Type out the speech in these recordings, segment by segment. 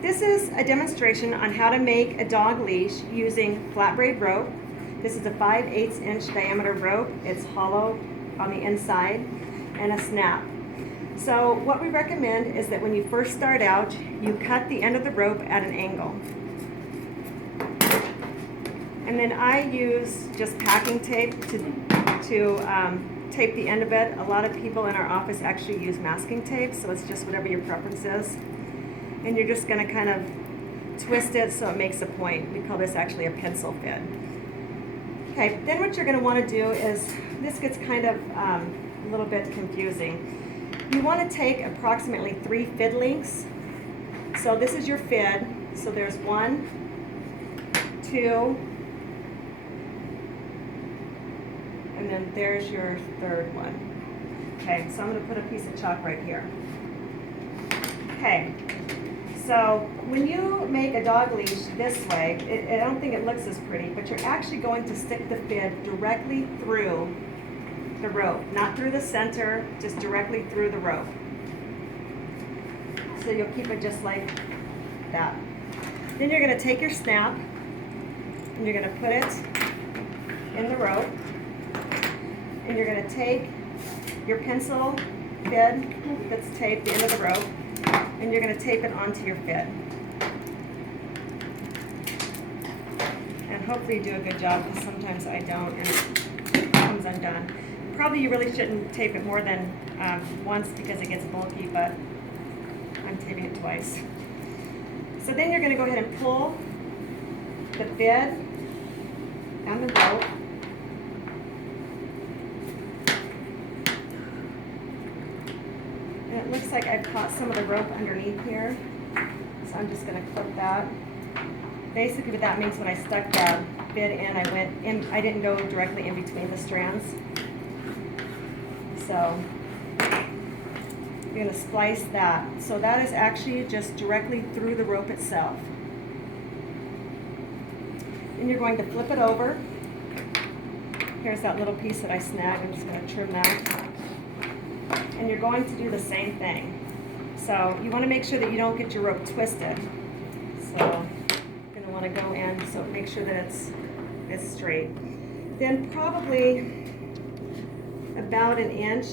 This is a demonstration on how to make a dog leash using flat braid rope. This is a 5/8 inch diameter rope. It's hollow on the inside and a snap. So what we recommend is that when you first start out, you cut the end of the rope at an angle. And then I use just packing tape to tape the end of it. A lot of people in our office actually use masking tape, so it's just whatever your preference is. And you're just going to kind of twist it so it makes a point. We call this actually a pencil fit. Okay, then what you're going to want to do is, this gets kind of a little bit confusing. You want to take approximately 3 fid lengths. So this is your fid. So there's 1, 2, and then there's your third one. Okay, so I'm going to put a piece of chalk right here. Okay, so when you make a dog leash this way, I don't think it looks as pretty, but you're actually going to stick the fid directly through the rope, not through the center, just directly through the rope. So you'll keep it just like that. Then you're going to take your snap and you're going to put it in the rope, and you're going to take your pencil fid that's taped the end of the rope, and you're going to tape it onto your fid. And hopefully you do a good job, because sometimes I don't and it comes undone. Probably you really shouldn't tape it more than once because it gets bulky, but I'm taping it twice. So then you're going to go ahead and pull the fid and the rope. And it looks like I've caught some of the rope underneath here, so I'm just going to clip that. Basically what that means, when I stuck the fid in, I didn't go directly in between the strands. So you're going to splice that. So that is actually just directly through the rope itself. Then you're going to flip it over. Here's that little piece that I snagged. I'm just going to trim that. And you're going to do the same thing. So you want to make sure that you don't get your rope twisted. So you're going to want to go in, so make sure that it's straight. Then probably about 1 inch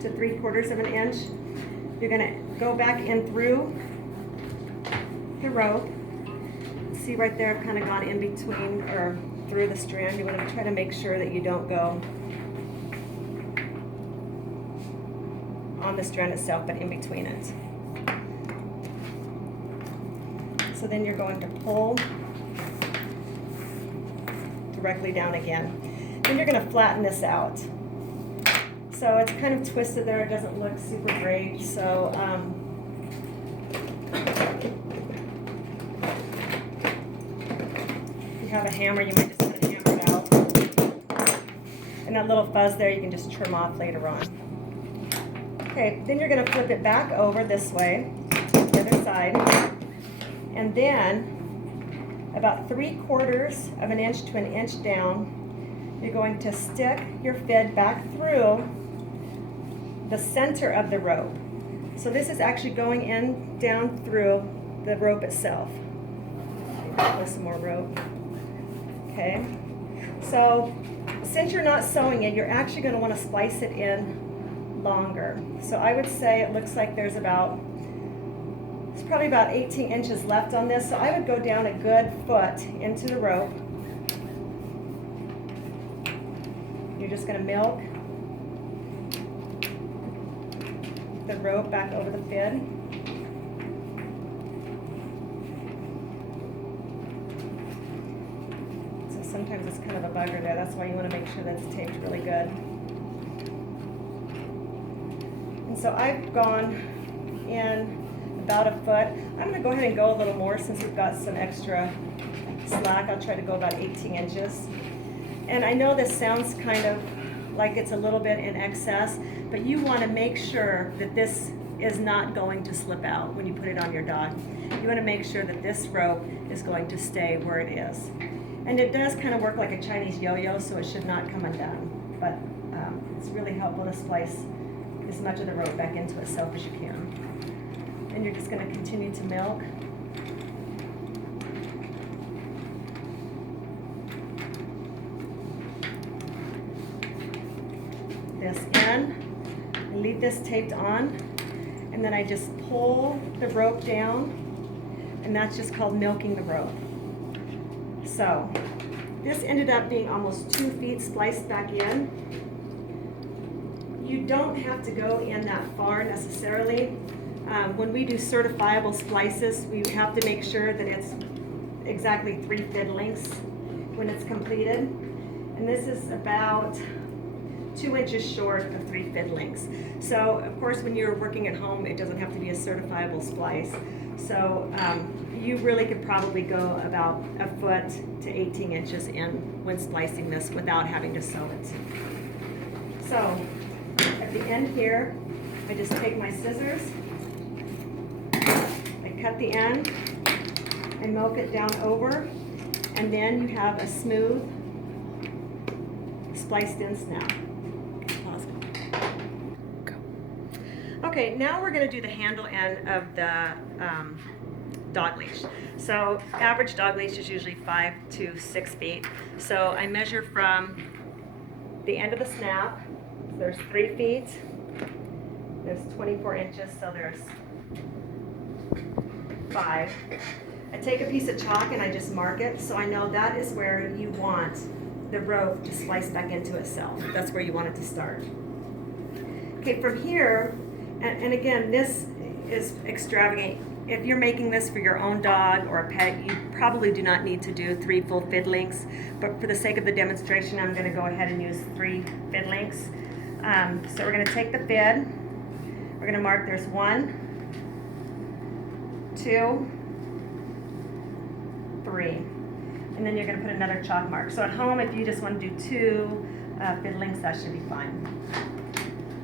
to 3/4 of an inch, you're going to go back in through the rope. See right there, I've kind of gone in between or through the strand. You want to try to make sure that you don't go on the strand itself, but in between it. So then you're going to pull directly down again. Then you're going to flatten this out. So it's kind of twisted there, it doesn't look super great. So if you have a hammer, you might just kind of hammer it out. And that little fuzz there, you can just trim off later on. Okay, then you're going to flip it back over this way, the other side, and then about 3/4 of an inch to 1 inch down, you're going to stick your fid back through the center of the rope. So this is actually going in down through the rope itself. With some more rope. Okay, so since you're not sewing it, you're actually going to want to splice it in longer. So I would say it looks like there's probably about 18 inches left on this. So I would go down a good foot into the rope. You're just going to milk the rope back over the fid. So sometimes it's kind of a bugger there. That's why you want to make sure that it's taped really good. So I've gone in about a foot. I'm going to go ahead and go a little more since we've got some extra slack. I'll try to go about 18 inches. And I know this sounds kind of like it's a little bit in excess, but you want to make sure that this is not going to slip out when you put it on your dog. You want to make sure that this rope is going to stay where it is. And it does kind of work like a Chinese yo-yo, so it should not come undone. But it's really helpful to splice as much of the rope back into itself as you can. And you're just going to continue to milk leave this taped on, and then I just pull the rope down, and that's just called milking the rope. So this ended up being almost 2 feet spliced back in. You don't have to go in that far necessarily. When we do certifiable splices, we have to make sure that it's exactly 3 fid lengths when it's completed. And this is about 2 inches short of 3 fid lengths. So of course when you're working at home, it doesn't have to be a certifiable splice. So you really could probably go about 1 foot to 18 inches in when splicing this without having to sew it. So at the end here, I just take my scissors, I cut the end, I milk it down over, and then you have a smooth spliced in snap. Pause. Go. Okay, now we're going to do the handle end of the dog leash. So average dog leash is usually 5 to 6 feet. So I measure from the end of the snap. So there's 3 feet. There's 24 inches, so there's 5. I take a piece of chalk and I just mark it, so I know that is where you want the rope to slice back into itself. That's where you want it to start. Okay, from here, and again, this is extravagant. If you're making this for your own dog or a pet, you probably do not need to do 3 full fid lengths, but for the sake of the demonstration, I'm going to go ahead and use 3 fid lengths. So we're going to take the fid, we're going to mark there's 1, 2, 3, and then you're going to put another chalk mark. So at home, if you just want to do 2 fid lengths, that should be fine.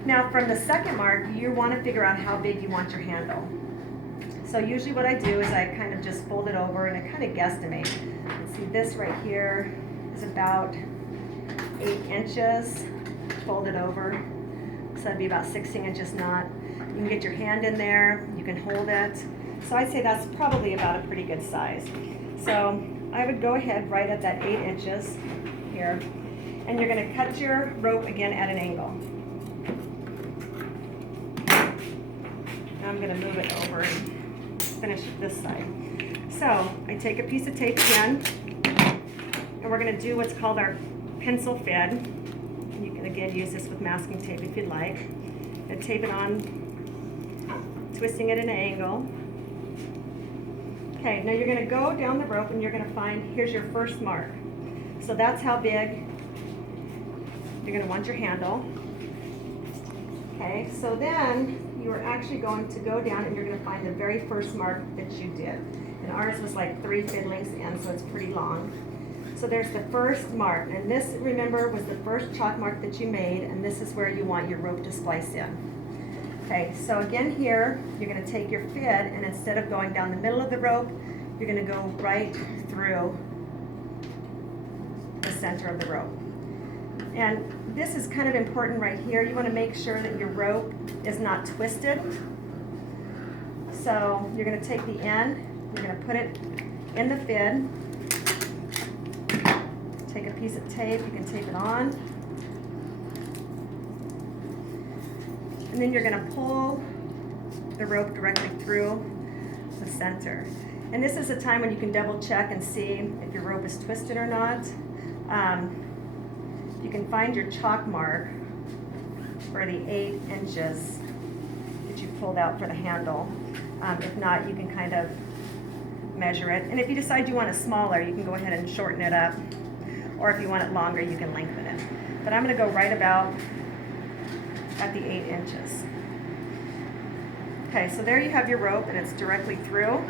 Now from the second mark, you want to figure out how big you want your handle. So usually what I do is I kind of just fold it over and I kind of guesstimate. Let's see, this right here is about 8 inches. Fold it over. So that'd be about 16 inches knot. You can get your hand in there, you can hold it. So I'd say that's probably about a pretty good size. So I would go ahead right at that 8 inches here, and you're going to cut your rope again at an angle. Now I'm going to move it over and finish it this side. So I take a piece of tape again, and we're going to do what's called our pencil fid. You can again use this with masking tape if you'd like. And tape it on, twisting it at an angle. Okay, now you're going to go down the rope and you're going to find, here's your first mark. So that's how big you're going to want your handle. Okay, so then you're actually going to go down and you're going to find the very first mark that you did. And ours was like 3 fid lengths in, so it's pretty long. So there's the first mark, and this, remember, was the first chalk mark that you made, and this is where you want your rope to splice in. Okay, so again here, you're going to take your fid, and instead of going down the middle of the rope, you're going to go right through the center of the rope. And this is kind of important right here. You want to make sure that your rope is not twisted. So you're going to take the end, you're going to put it in the fid. Take a piece of tape, you can tape it on. And then you're going to pull the rope directly through the center. And this is a time when you can double check and see if your rope is twisted or not. You can find your chalk mark for the 8 inches that you pulled out for the handle. If not, you can kind of measure it. And if you decide you want it smaller, you can go ahead and shorten it up. Or if you want it longer, you can lengthen it. But I'm going to go right about at the 8 inches. Okay, so there you have your rope, and it's directly through.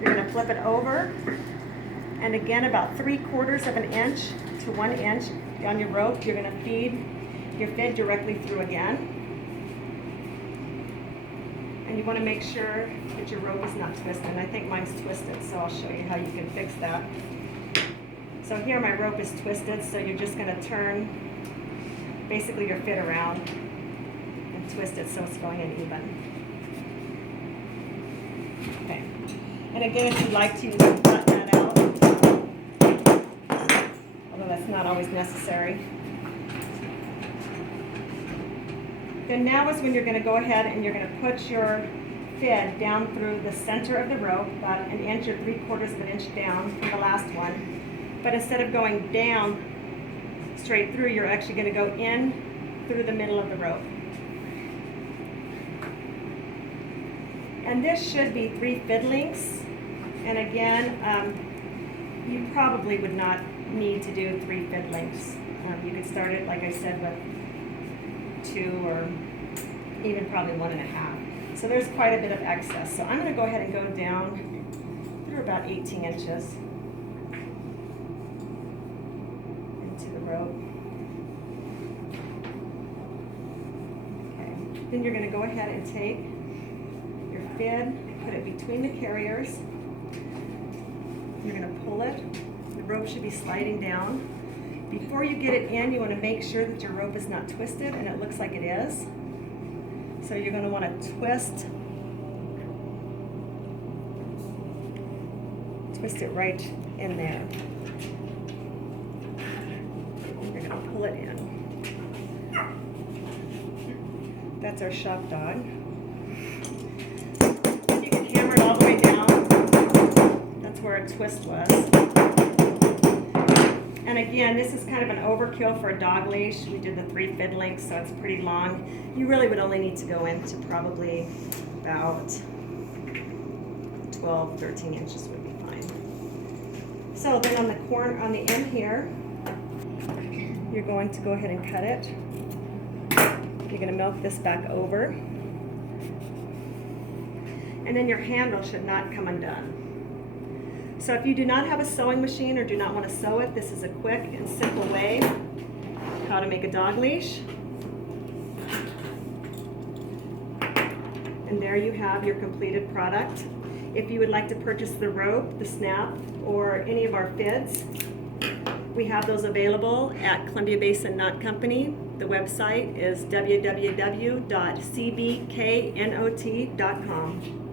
You're going to flip it over, and again about 3/4 of an inch to 1 inch on your rope, you're going to feed your fid directly through again. And you want to make sure that your rope is not twisted. And I think mine's twisted, so I'll show you how you can fix that. So here my rope is twisted, so you're just going to turn basically your fid around and twist it so it's going in even. Okay. And again, if you'd like to, you can flatten that out, although that's not always necessary. Then now is when you're going to go ahead and you're going to put your fid down through the center of the rope, about an inch or 3/4 of an inch down from the last one. But instead of going down straight through, you're actually going to go in through the middle of the rope. And this should be 3 fid lengths. And again, you probably would not need to do 3 fid lengths. You could start it, like I said, with 2 or even probably 1.5. So there's quite a bit of excess. So I'm going to go ahead and go down through about 18 inches into the rope. Okay. Then you're going to go ahead and take your fid, put it between the carriers. You're going to pull it. The rope should be sliding down. Before you get it in, you want to make sure that your rope is not twisted, and it looks like it is. So you're going to want to twist it right in there. You're going to pull it in. That's our shop dog. You can hammer it all the way down. That's where a twist was. And again, this is kind of an overkill for a dog leash. We did the 3 fid lengths, so it's pretty long. You really would only need to go into probably about 12, 13 inches would be fine. So then on the corner, on the end here, you're going to go ahead and cut it. You're going to milk this back over. And then your handle should not come undone. So if you do not have a sewing machine or do not want to sew it, this is a quick and simple way how to make a dog leash. And there you have your completed product. If you would like to purchase the rope, the snap, or any of our fids, we have those available at Columbia Basin Knot Company. The website is www.cbknot.com.